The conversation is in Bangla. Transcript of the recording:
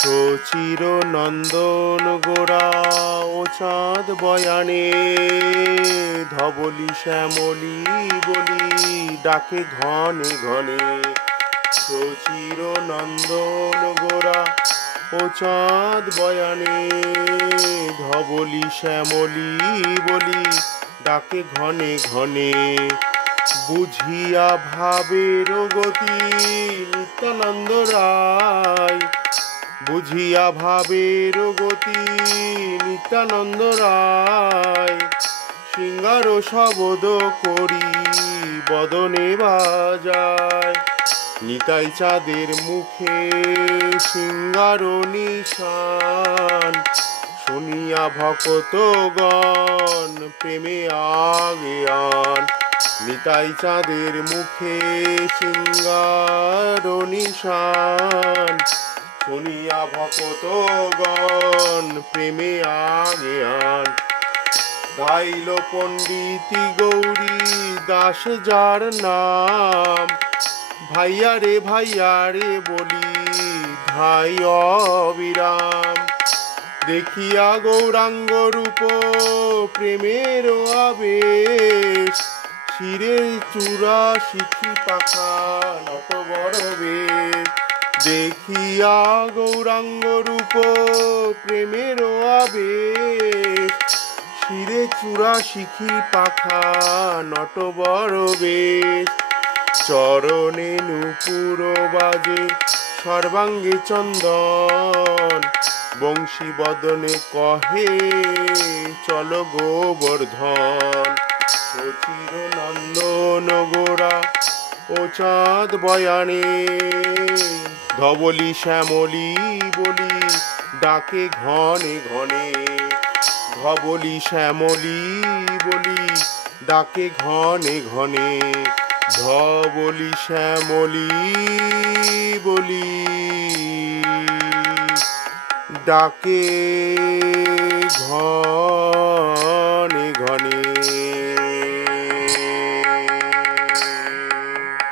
সচির নন্দন গোরা ও চাঁদ বয়ানে, ধবলি শ্যামলি বলি ডাকে ঘনে ঘনে। সচির নন্দন গোরা ও চাঁদ বয়ানে, ধবলি শ্যামলি বলি ডাকে ঘনে ঘনে। বুঝিয়া ভাবের গতি নিত্যানন্দ রায়, বুঝিয়া ভাবের গতি নিত্যানন্দ রায়। শৃঙ্গার শবদ করি বদনে বাজায়, নিতাই চাঁদের মুখে শৃঙ্গার নিশান। শুনিয়া ভক্তগণ প্রেমে আগেয়ান, নিতাই চাঁদের মুখে শৃঙ্গার নিশান। শুনিয়া ভক্তগণ প্রেমে আগেয়ান। গাইল পণ্ডিতি গৌরী দাস যার নাম, ভাইয়া রে বলি ধাই অবিরাম। দেখিয়া গৌরাঙ্গ রূপ প্রেমের আবেশ, শিরে চূড়া শিখি পাখা নত বড় বেশ। দেখিয়া গৌরাঙ্গ রূপ প্রেমের আবেশ, শিরে চূড়া শিখি পাখা নত বড় বেশ। চরণে নূপুর বাজে সর্বাঙ্গে চন্দন, বংশী বদনে কহে চল গোবর্ধন। সচির নন্দন গোরা ও চাঁদ বয়ানে, ধবলি শ্যামলি বলি ডাকে ঘনে ঘনে। ধবলি শ্যামলি বলি ডাকে ঘনে ঘনে। ধবলি শ্যামলি বলি ডাকে